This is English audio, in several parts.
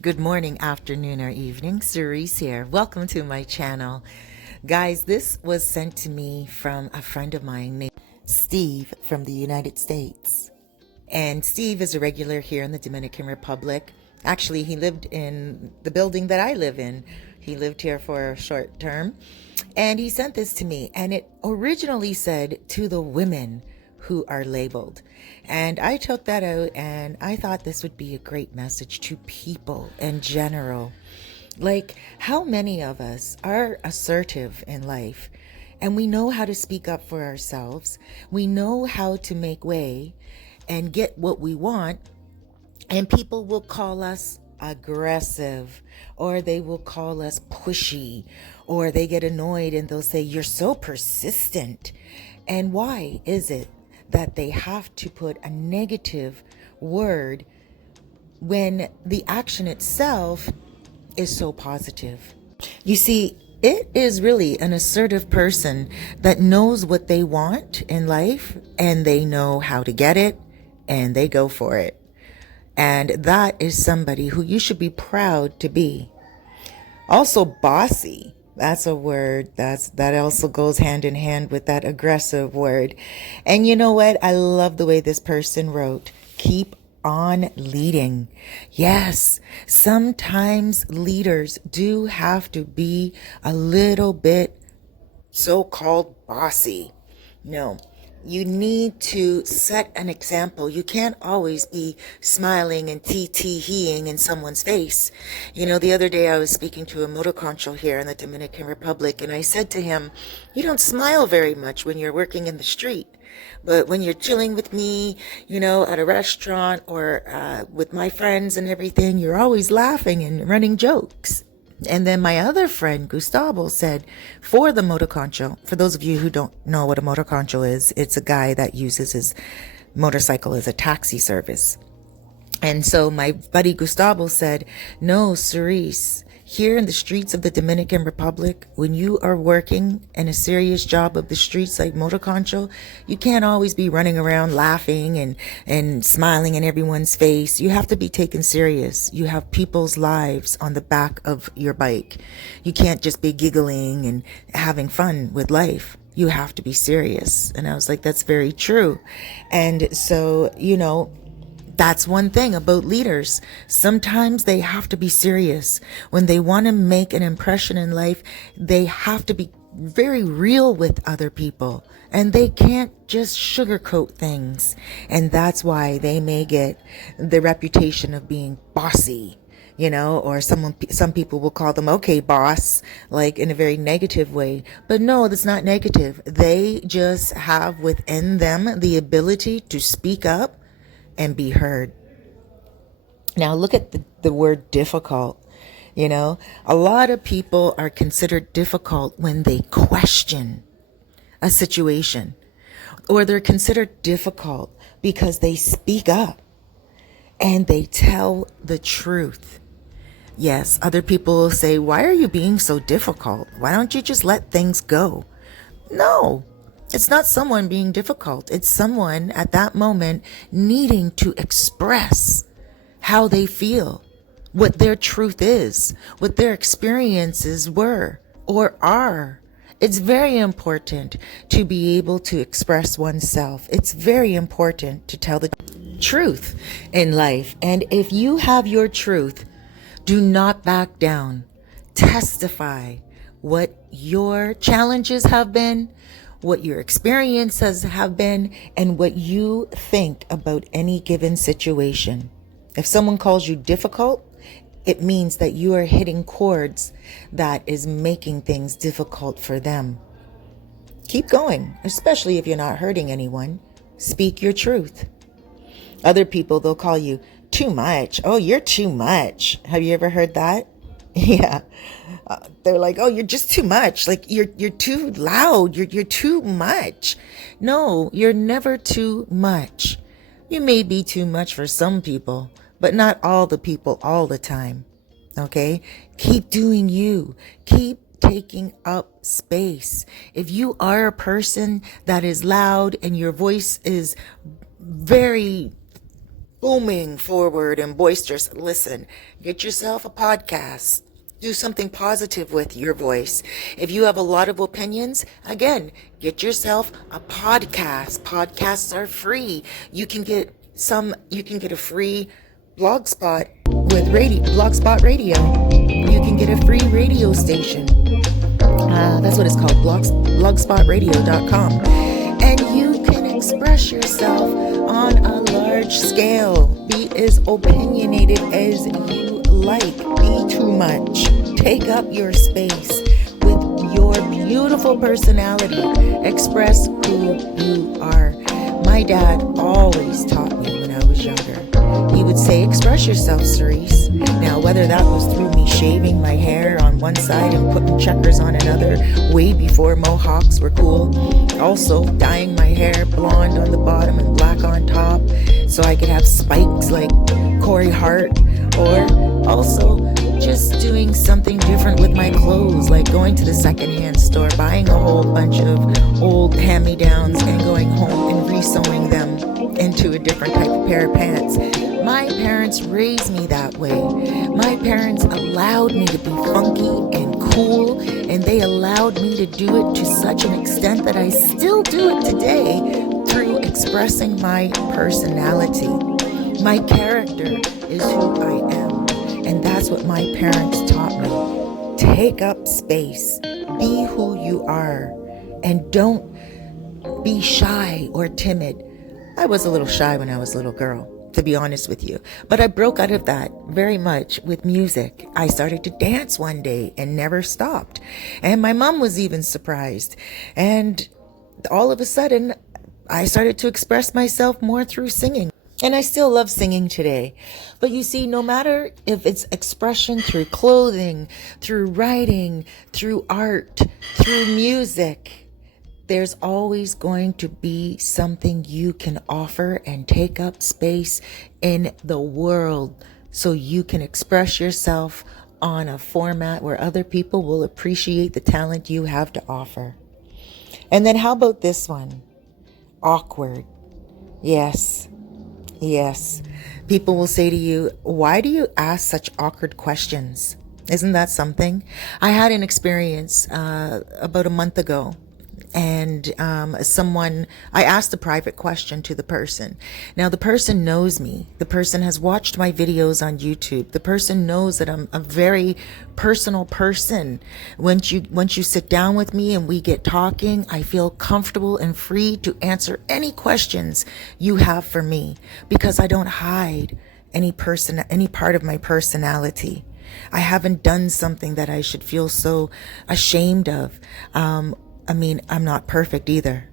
Good morning, afternoon, or evening. Cerise here. Welcome to my channel. Guys, this was sent to me from a friend of mine named Steve from the United States. And Steve is a regular here in the Dominican Republic. Actually, he lived in the building that I live in. He lived here for a short term. And he sent this to me. And it originally said, to the women who are labeled. And I took that out and I thought this would be a great message to people in general. Like, how many of us are assertive in life and we know how to speak up for ourselves? We know how to make way and get what we want, and people will call us aggressive, or they will call us pushy, or they get annoyed and they'll say, "You're so persistent." And why is it that they have to put a negative word when the action itself is so positive? You see, it is really an assertive person that knows what they want in life and they know how to get it and they go for it. And that is somebody who you should be proud to be. Also, bossy. That's a word that also goes hand in hand with that aggressive word. And you know what? I love the way this person wrote. Keep on leading. Yes, sometimes leaders do have to be a little bit so-called bossy. No, you need to set an example. You can't always be smiling and tee-hee-ing in someone's face. You know, the other day I was speaking to a motoconcho here in the Dominican Republic, and I said to him, "You don't smile very much when you're working in the street. But when you're chilling with me, you know, at a restaurant or with my friends and everything, you're always laughing and running jokes." And then my other friend, Gustavo, said, for the motoconcho, for those of you who don't know what a motoconcho is, it's a guy that uses his motorcycle as a taxi service. And so my buddy Gustavo said, "No, Cerise, here in the streets of the Dominican Republic, when you are working in a serious job of the streets like motoconcho, you can't always be running around laughing and smiling in everyone's face. You have to be taken serious. You have people's lives on the back of your bike. You can't just be giggling and having fun with life. You have to be serious." And I was like, that's very true. And so, you know, that's one thing about leaders. Sometimes they have to be serious. When they want to make an impression in life, they have to be very real with other people. And they can't just sugarcoat things. And that's why they may get the reputation of being bossy. You know, or some people will call them, "Okay, boss," like in a very negative way. But no, that's not negative. They just have within them the ability to speak up and be heard. Now look at the word difficult. You know, a lot of people are considered difficult when they question a situation, or they're considered difficult because they speak up and they tell the truth. Yes, other people will say, "Why are you being so difficult? Why don't you just let things go?" No, it's not someone being difficult. It's someone at that moment needing to express how they feel, what their truth is, what their experiences were or are. It's very important to be able to express oneself. It's very important to tell the truth in life. And if you have your truth, do not back down. Testify what your challenges have been, what your experiences have been, and what you think about any given situation. If someone calls you difficult, it means that you are hitting chords that is making things difficult for them. Keep going, especially if you're not hurting anyone. Speak your truth. Other people, they'll call you too much. "Oh, you're too much." Have you ever heard that? Yeah. They're like, "Oh, you're just too much. Like you're too loud. You're too much." No, you're never too much. You may be too much for some people, but not all the people all the time. Okay? Keep doing you. Keep taking up space. If you are a person that is loud and your voice is very booming forward and boisterous. Listen, get yourself a podcast. Do something positive with your voice. If you have a lot of opinions, again, get yourself a podcast. Podcasts are free. You can get a free Blogspot with Blogspot Radio. You can get a free radio station. That's what it's called, blogspotradio.com. And you can express yourself on a large scale. Be as opinionated as you like. Be too much. Take up your space with your beautiful personality. Express who you are. My dad always taught me when I was younger. He would say, express yourself, Cerise. Now, whether that was through me shaving my hair on one side and putting checkers on another, way before mohawks were cool. Also, dyeing my hair blonde on the bottom and black on top so I could have spikes like Corey Hart. Or also just doing something different with my clothes, like going to the secondhand store, buying a whole bunch of old hand-me-downs and going home and resewing them into a different type of pair of pants. My parents raised me that way. My parents allowed me to be funky and cool, and they allowed me to do it to such an extent that I still do it today through expressing my personality. My character is who I am, and that's what my parents taught me. Take up space, be who you are, and don't be shy or timid. I was a little shy when I was a little girl, to be honest with you, but I broke out of that very much with music. I started to dance one day and never stopped, and my mom was even surprised, and all of a sudden I started to express myself more through singing. And I still love singing today. But you see, no matter if it's expression through clothing, through writing, through art, through music, there's always going to be something you can offer and take up space in the world so you can express yourself on a format where other people will appreciate the talent you have to offer. And then how about this one? Awkward. Yes. People will say to you, why do you ask such awkward questions? Isn't that something? I had an experience about a month ago. And I asked a private question to the person. Now, the person knows me. The person has watched my videos on YouTube. The person knows that I'm a very personal person. Once you sit down with me and we get talking, I feel comfortable and free to answer any questions you have for me because I don't hide any part of my personality. I haven't done something that I should feel so ashamed of. I'm not perfect either.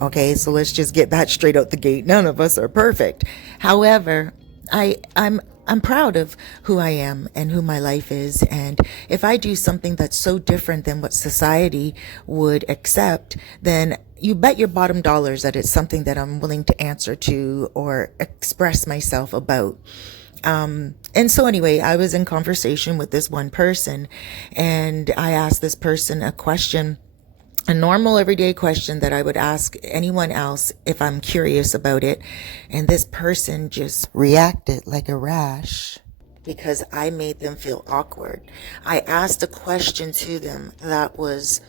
Okay, so let's just get that straight out the gate. None of us are perfect. However, I'm proud of who I am and who my life is. And if I do something that's so different than what society would accept, then you bet your bottom dollars that it's something that I'm willing to answer to or express myself about. And so anyway, I was in conversation with this one person and I asked this person a question, a normal everyday question that I would ask anyone else if I'm curious about it. And this person just reacted like a rash because I made them feel awkward. I asked a question to them that was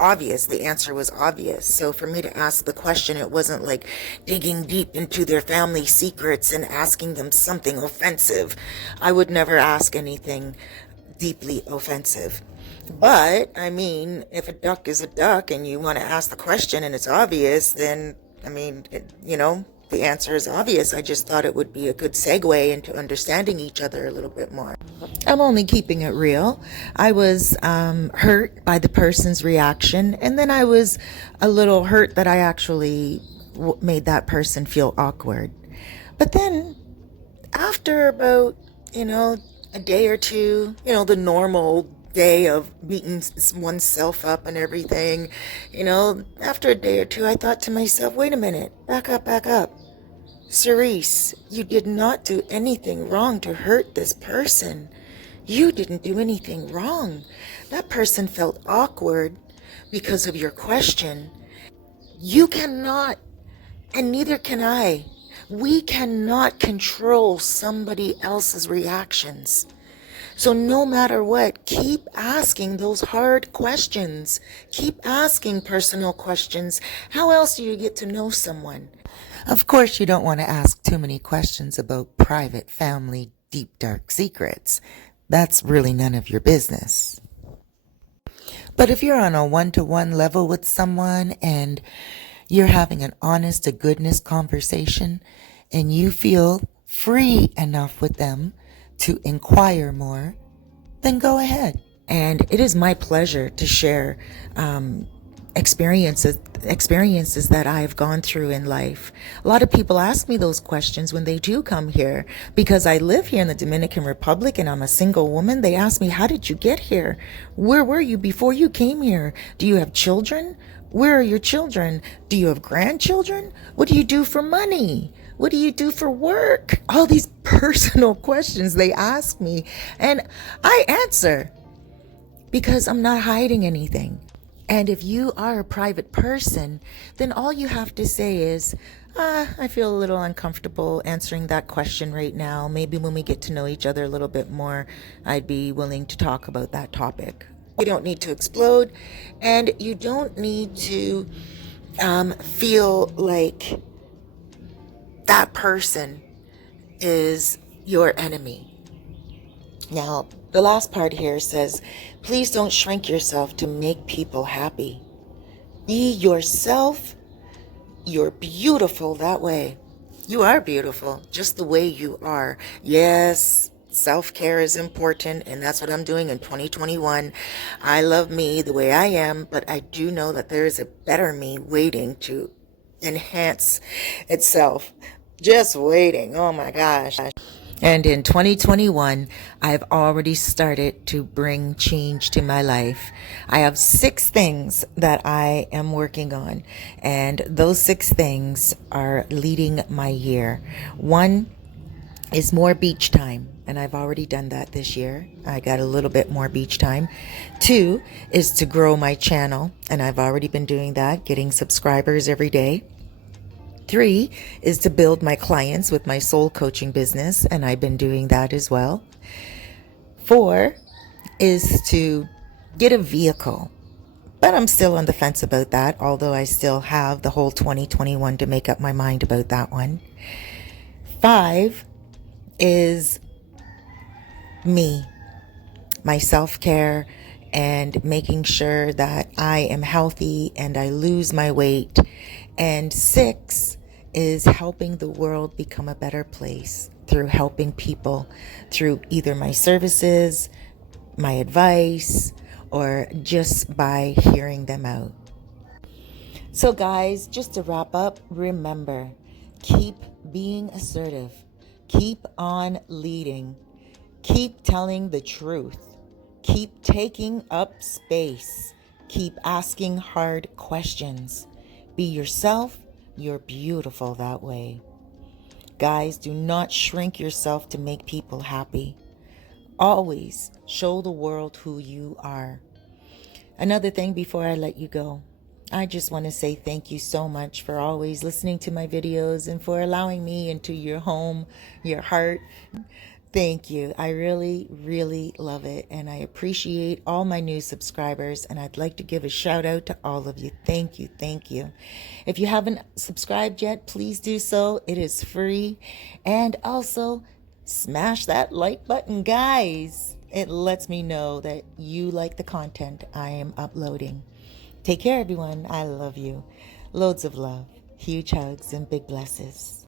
obvious. The answer was obvious. So for me to ask the question, it wasn't like digging deep into their family secrets and asking them something offensive. I would never ask anything deeply offensive. But, I mean, if a duck is a duck and you want to ask the question and it's obvious, then, the answer is obvious. I just thought it would be a good segue into understanding each other a little bit more. I'm only keeping it real. I was hurt by the person's reaction, and then I was a little hurt that I actually made that person feel awkward. But then, after about, a day or two, the normal day of beating oneself up and everything, after a day or two, I thought to myself, wait a minute, back up. Cerise, you did not do anything wrong to hurt this person. You didn't do anything wrong. That person felt awkward because of your question. You cannot, and neither can I, We cannot control somebody else's reactions. So no matter what, keep asking those hard questions. Keep asking personal questions. How else do you get to know someone? Of course, you don't want to ask too many questions about private, family, deep, dark secrets. That's really none of your business. But if you're on a one-to-one level with someone and you're having an honest to goodness conversation and you feel free enough with them to inquire more, then go ahead. And it is my pleasure to share experiences that I've gone through in life. A lot of people ask me those questions when they do come here because I live here in the Dominican Republic and I'm a single woman. They ask me, how did you get here? Where were you before you came here? Do you have children? Where are your children? Do you have grandchildren? What do you do for money? What do you do for work? All these personal questions they ask me, and I answer because I'm not hiding anything. And if you are a private person, then all you have to say is, I feel a little uncomfortable answering that question right now. Maybe when we get to know each other a little bit more, I'd be willing to talk about that topic. You don't need to explode, and you don't need to feel like that person is your enemy. Now, the last part here says, please don't shrink yourself to make people happy. Be yourself. You're beautiful that way. You are beautiful just the way you are. Yes, self-care is important, and that's what I'm doing in 2021. I love me the way I am, but I do know that there is a better me waiting to enhance itself. Just waiting. Oh my gosh. And in 2021, I've already started to bring change to my life. I have 6 things that I am working on, and those 6 things are leading my year. 1 is more beach time, and I've already done that this year. I got a little bit more beach time. 2 is to grow my channel, and I've already been doing that, getting subscribers every day. 3 is to build my clients with my soul coaching business, and I've been doing that as well. 4 is to get a vehicle, but I'm still on the fence about that, although I still have the whole 2021 to make up my mind about that one. 5 is me, my self-care, and making sure that I am healthy and I lose my weight. And 6 is helping the world become a better place through helping people through either my services, my advice, or just by hearing them out. So guys, just to wrap up, remember, keep being assertive, keep on leading, keep telling the truth, keep taking up space, keep asking hard questions. Be yourself. You're beautiful that way. Guys, do not shrink yourself to make people happy. Always show the world who you are. Another thing before I let you go, I just want to say thank you so much for always listening to my videos and for allowing me into your home, your heart. Thank you. I really, really love it. And I appreciate all my new subscribers. And I'd like to give a shout out to all of you. Thank you. Thank you. If you haven't subscribed yet, please do so. It is free. And also smash that like button, guys. It lets me know that you like the content I am uploading. Take care, everyone. I love you. Loads of love. Huge hugs and big blesses.